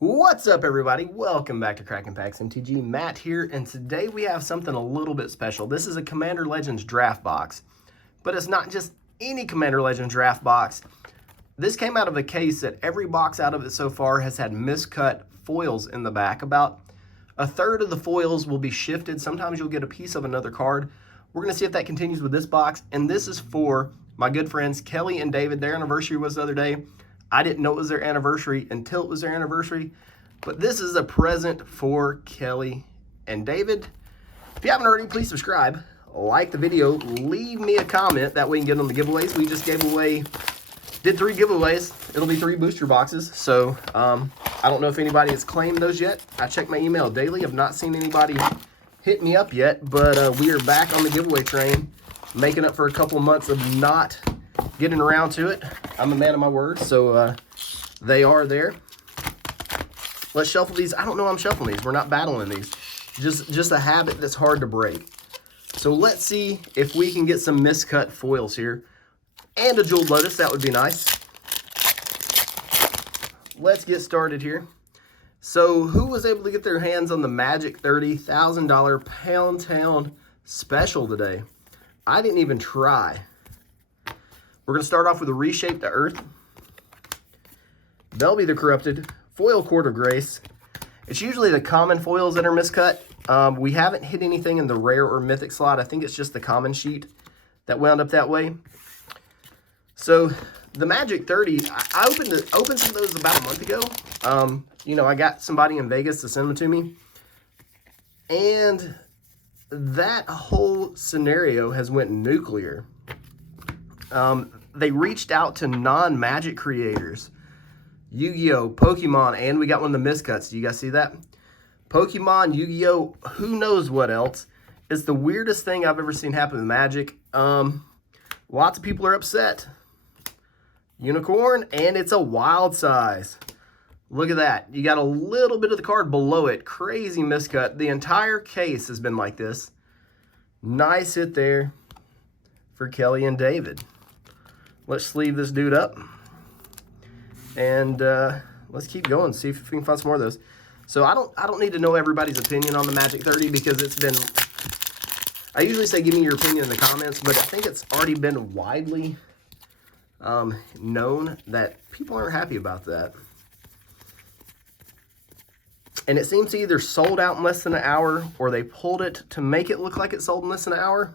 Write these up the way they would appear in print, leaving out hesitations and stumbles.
What's up, everybody? Welcome back to Cracking Packs MTG. Matt here, and today we have something a little bit special. This is a Commander Legends draft box, but it's not just any Commander Legends draft box. This came out of a case that every box out of it so far has had miscut foils in the back. About a third of the foils will be shifted. Sometimes you'll get a piece of another card. We're going to see if that continues with this box, and this is for my good friends Kelly and David. Their anniversary was the other day. I didn't know it was their anniversary until it was their anniversary, but this is a present for Kelly and David. If you haven't already, please subscribe, like the video, leave me a comment. That way you can get on the giveaways. We just did 3 giveaways. It'll be 3 booster boxes. So I don't know if anybody has claimed those yet. I check my email daily. I've not seen anybody hit me up yet, but we are back on the giveaway train, making up for a couple of months of not getting around to it. I'm a man of my word, so they are there. Let's shuffle these. I don't know I'm shuffling these. We're not battling these. Just a habit that's hard to break. So let's see if we can get some miscut foils here. And a Jeweled Lotus, that would be nice. Let's get started here. So who was able to get their hands on the Magic $30,000 Pound Town special today? I didn't even try. We're going to start off with a Reshape the Earth, Belby the Corrupted, Foil Court of Grace. It's usually the common foils that are miscut. We haven't hit anything in the rare or mythic slot. I think it's just the common sheet that wound up that way. So the Magic 30, I opened some of those about a month ago. You know, I got somebody in Vegas to send them to me. And that whole scenario has went nuclear. They reached out to non-Magic creators, Yu-Gi-Oh, Pokemon, and we got one of the miscuts. Do you guys see that? Pokemon, Yu-Gi-Oh, who knows what else. It's the weirdest thing I've ever seen happen with Magic. Lots of people are upset. Unicorn, and it's a wild size. Look at that. You got a little bit of the card below it. Crazy miscut. The entire case has been like this. Nice hit there for Kelly and David. Let's sleeve this dude up. And let's keep going, see if we can find some more of those. So I don't need to know everybody's opinion on the Magic 30 because it's been, I usually say give me your opinion in the comments, but I think it's already been widely known that people aren't happy about that. And it seems to either sold out in less than an hour or they pulled it to make it look like it sold in less than an hour.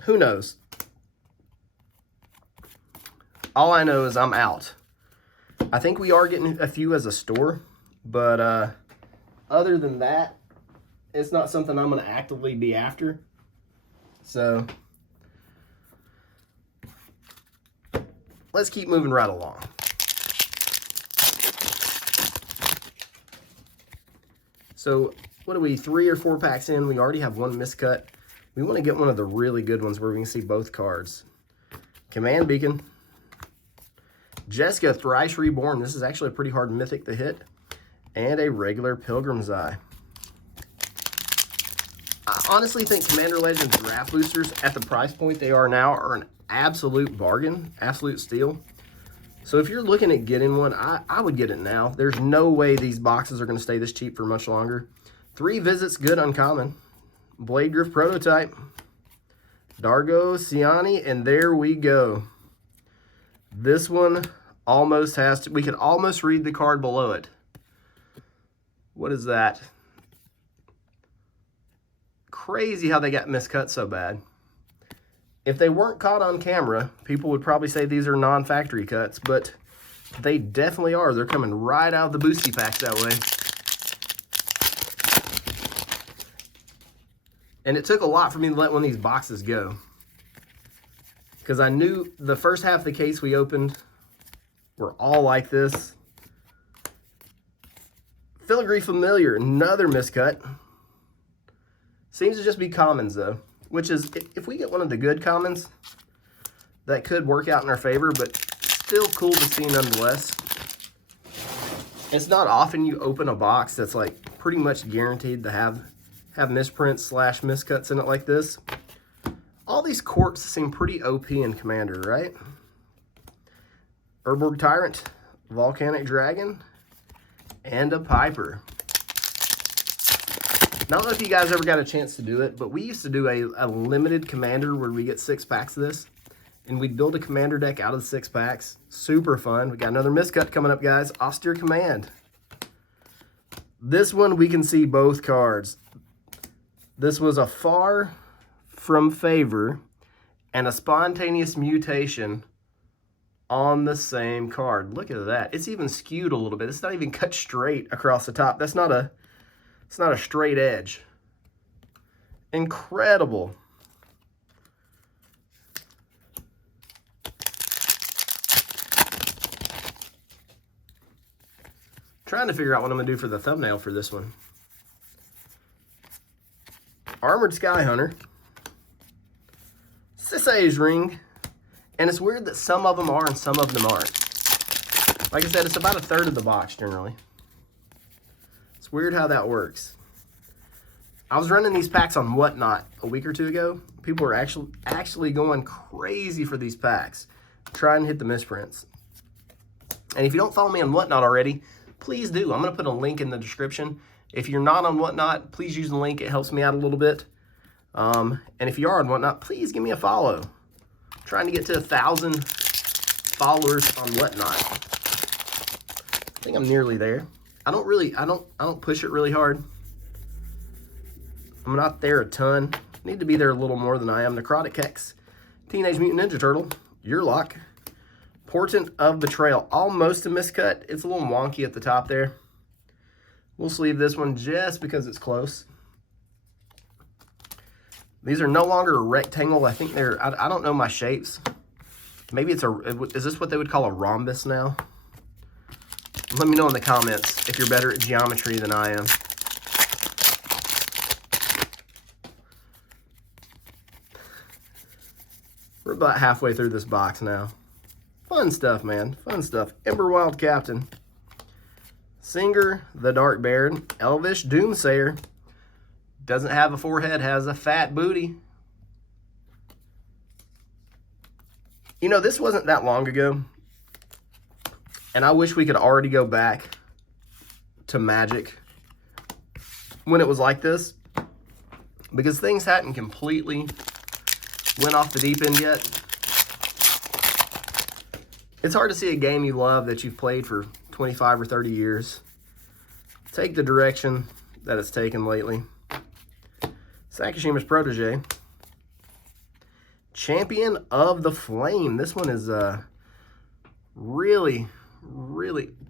Who knows? All I know is I'm out. I think we are getting a few as a store, but other than that, it's not something I'm going to actively be after. So let's keep moving right along. So what are we, 3 or 4 packs in? We already have one miscut. We want to get one of the really good ones where we can see both cards. Command Beacon. Jessica, Thrice Reborn. This is actually a pretty hard mythic to hit. And a regular Pilgrim's Eye. I honestly think Commander Legends draft boosters at the price point they are now are an absolute bargain, absolute steal. So if you're looking at getting one, I would get it now. There's no way these boxes are going to stay this cheap for much longer. 3 visits, good uncommon. Blade Griff Prototype. Dargo, Siani, and there we go. This one almost has to, we could almost read the card below it. What is that? Crazy how they got miscut so bad. If they weren't caught on camera, people would probably say these are non-factory cuts, but they definitely are. They're coming right out of the boosty packs that way. And it took a lot for me to let one of these boxes go, because I knew the first half of the case we opened were all like this. Filigree Familiar, another miscut. Seems to just be commons though, which is, if we get one of the good commons, that could work out in our favor, but still cool to see nonetheless. It's not often you open a box that's like pretty much guaranteed to have misprints / miscuts in it like this. All these corps seem pretty OP in Commander, right? Urborg Tyrant, Volcanic Dragon, and a Piper. Now, I don't know if you guys ever got a chance to do it, but we used to do a limited commander where we get 6 packs of this, and we'd build a commander deck out of the 6 packs. Super fun. We got another miscut coming up, guys. Austere Command. This one, we can see both cards. This was a Far from Favor and a Spontaneous Mutation on the same card. Look at that. It's even skewed a little bit. It's not even cut straight across the top. It's not a straight edge. Incredible. Trying to figure out what I'm going to do for the thumbnail for this one. Armored Sky Hunter. Sisay's Ring. And it's weird that some of them are and some of them aren't. Like I said, it's about a third of the box generally. It's weird how that works. I was running these packs on Whatnot a week or two ago. People were actually going crazy for these packs. Trying to hit the misprints. And if you don't follow me on Whatnot already, please do. I'm going to put a link in the description. If you're not on Whatnot, please use the link. It helps me out a little bit. And if you are on Whatnot, please give me a follow. I'm trying to get to 1,000 followers on Whatnot. I think I'm nearly there. I don't push it really hard. I'm not there a ton. Need to be there a little more than I am. Necrotic Hex, Teenage Mutant Ninja Turtle, Yurlok, Portent of Betrayal. Almost a miscut. It's a little wonky at the top there. We'll sleeve this one just because it's close. These are no longer a rectangle. I think they're, I don't know my shapes. Maybe it's is this what they would call a rhombus now? Let me know in the comments if you're better at geometry than I am. We're about halfway through this box now. Fun stuff, man. Fun stuff. Emberwild Captain. Singer, the Dark Baron. Elvish Doomsayer. Doesn't have a forehead, has a fat booty. You know, this wasn't that long ago. And I wish we could already go back to Magic when it was like this. Because things hadn't completely went off the deep end yet. It's hard to see a game you love that you've played for 25 or 30 years take the direction that it's taken lately. Sakashima's Protege. Champion of the Flame. This one is really,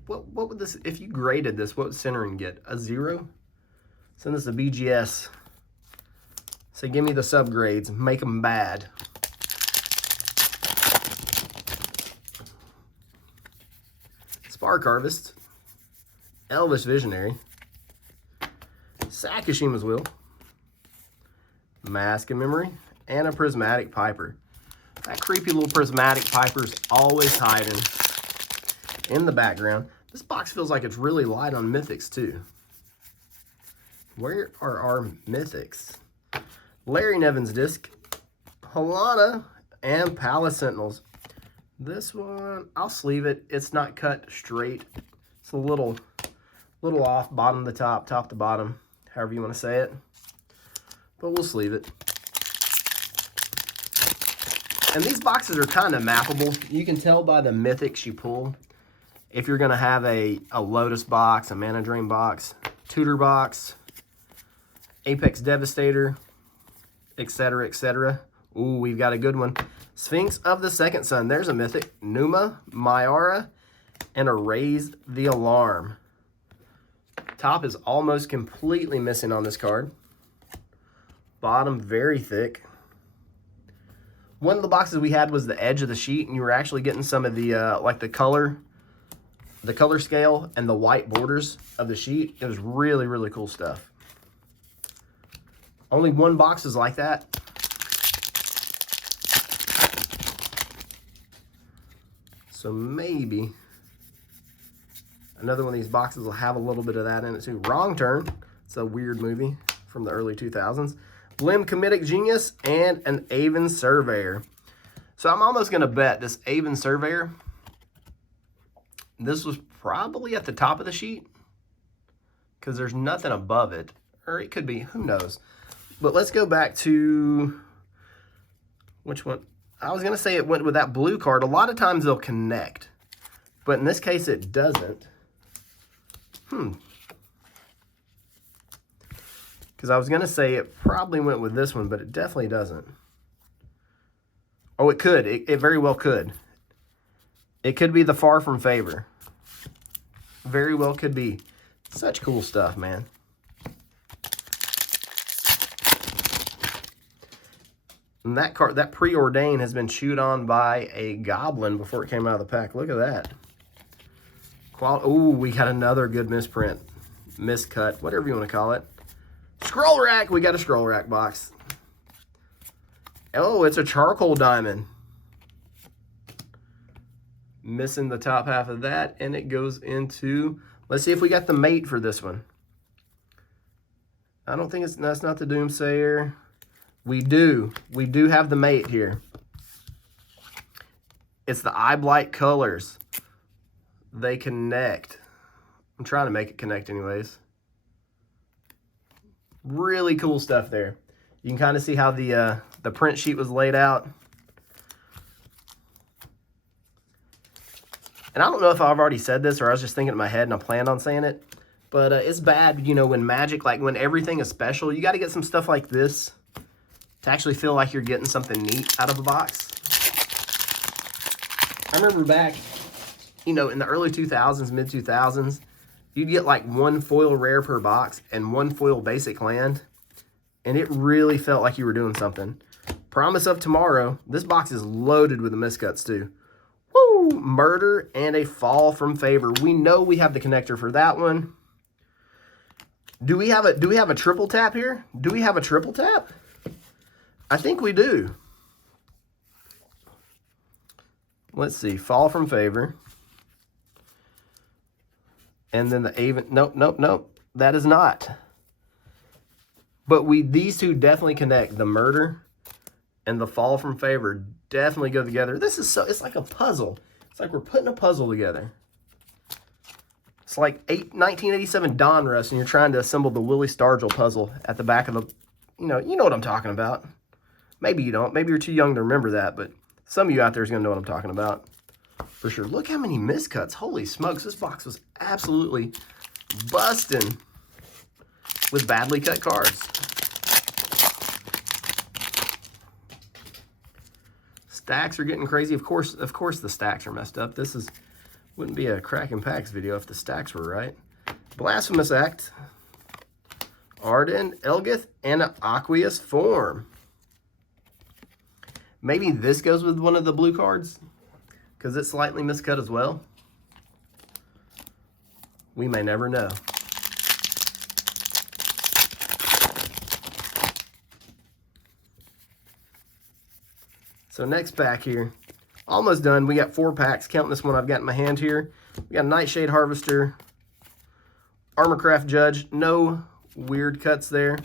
what would this, if you graded this, what would centering get? A 0? Send this to BGS. Say, give me the subgrades. Make them bad. Spark Harvest. Elvish Visionary. Sakashima's Will. Mask of Memory. And a Prismatic Piper. That creepy little Prismatic Piper's always hiding in the background. This box feels like it's really light on mythics too. Where are our mythics? Larry Nevin's Disc, Halana, and Palace Sentinels. This one, I'll sleeve it. It's not cut straight. It's a little off, bottom to top, top to bottom, however you want to say it. But we'll sleeve it. And these boxes are kind of mappable. You can tell by the mythics you pull if you're going to have a Lotus box, a Mana Drain box, Tutor box, Apex Devastator, etc., etc. Ooh, we've got a good one. Sphinx of the Second Sun. There's a mythic. Numa, Myara, and a Raise the Alarm. Top is almost completely missing on this card. Bottom very thick. One of the boxes we had was the edge of the sheet, and you were actually getting some of the like the color scale and the white borders of the sheet. It was really, really cool stuff. Only one box is like that. So maybe another one of these boxes will have a little bit of that in it too. Wrong Turn. It's a weird movie from the early 2000s. Limb Comedic Genius and an Aven Surveyor. So I'm almost going to bet this Aven Surveyor This was probably at the top of the sheet because there's nothing above it. Or it could be, who knows. But let's go back to, which one? I was going to say it went with that blue card. A lot of times they'll connect, but in this case it doesn't. Because I was going to say it probably went with this one, but it definitely doesn't. Oh, it could. It very well could. It could be the Far From Favor. Very well could be. Such cool stuff, man. And that card, that Preordain, has been chewed on by a goblin before it came out of the pack. Look at that. Oh, we got another good misprint. Miscut, whatever you want to call it. Scroll rack. We got a scroll rack box. Oh, it's a charcoal diamond. Missing the top half of that, and it goes into, let's see if we got the mate for this one. I don't think that's not the Doomsayer. We do have the mate here. It's the Eye Blight colors. They connect. I'm trying to make it connect anyways. Really cool stuff there. You can kind of see how the print sheet was laid out. And I don't know if I've already said this or I was just thinking in my head and I planned on saying it. But it's bad, you know, when Magic, like when everything is special, you got to get some stuff like this to actually feel like you're getting something neat out of a box. I remember back, you know, in the early 2000s, mid 2000s, you'd get like one foil rare per box and one foil basic land. And it really felt like you were doing something. Promise of Tomorrow. This box is loaded with the miscuts too. Woo! Murder and a Fall From Favor. We know we have the connector for that one. Do we have a triple tap here? Do we have a triple tap? I think we do. Let's see. Fall From Favor. And then the Avon. Nope. That is not. But these two definitely connect. The Murder and the Fall From Favor definitely go together. This is it's like a puzzle. It's like we're putting a puzzle together. It's like 1987 Donruss, and you're trying to assemble the Willie Stargell puzzle at the back of the, you know what I'm talking about. Maybe you don't. Maybe you're too young to remember that, but some of you out there is going to know what I'm talking about. For sure. Look how many miscuts. Holy smokes. This box was absolutely busting with badly cut cards. Stacks are getting crazy. Of course the stacks are messed up. This wouldn't be a Cracking Packs video if the stacks were right. Blasphemous Act, Arden, Elgith, and an Aqueous Form. Maybe this goes with one of the blue cards because it's slightly miscut as well. We may never know. So next pack here, almost done. We got 4 packs, counting this one I've got in my hand here. We got Nightshade Harvester, Armorcraft Judge, no weird cuts there.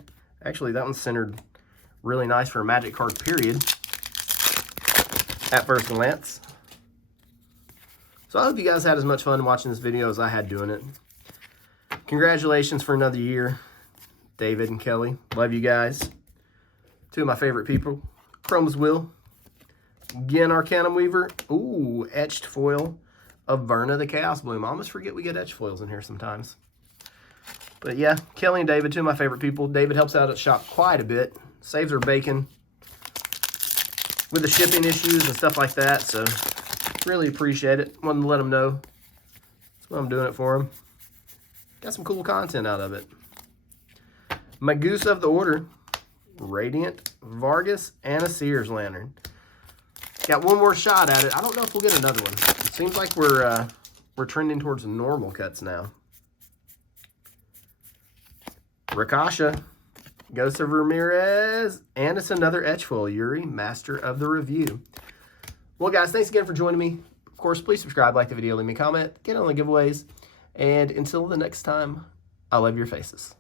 Actually, that one's centered really nice for a Magic card, period, at first glance. So I hope you guys had as much fun watching this video as I had doing it. Congratulations for another year, David and Kelly. Love you guys. 2 of my favorite people, Chrome's Will. Again, Arcanum Weaver. Ooh, etched foil of Verna the Chaos Bloom. I almost forget we get etched foils in here sometimes. But yeah, Kelly and David, 2 of my favorite people. David helps out at the shop quite a bit. Saves her bacon with the shipping issues and stuff like that. So really appreciate it. Wanted to let them know. That's why I'm doing it for them. Got some cool content out of it. Magus of the Order. Radiant, Vargas, and a Sears Lantern. Got one more shot at it. I don't know if we'll get another one. It seems like we're trending towards normal cuts now. Rakasha, Ghost of Ramirez, and it's another etch foil, Yuri, Master of the Review. Well, guys, thanks again for joining me. Of course, please subscribe, like the video, leave me a comment, get on the giveaways, and until the next time, I love your faces.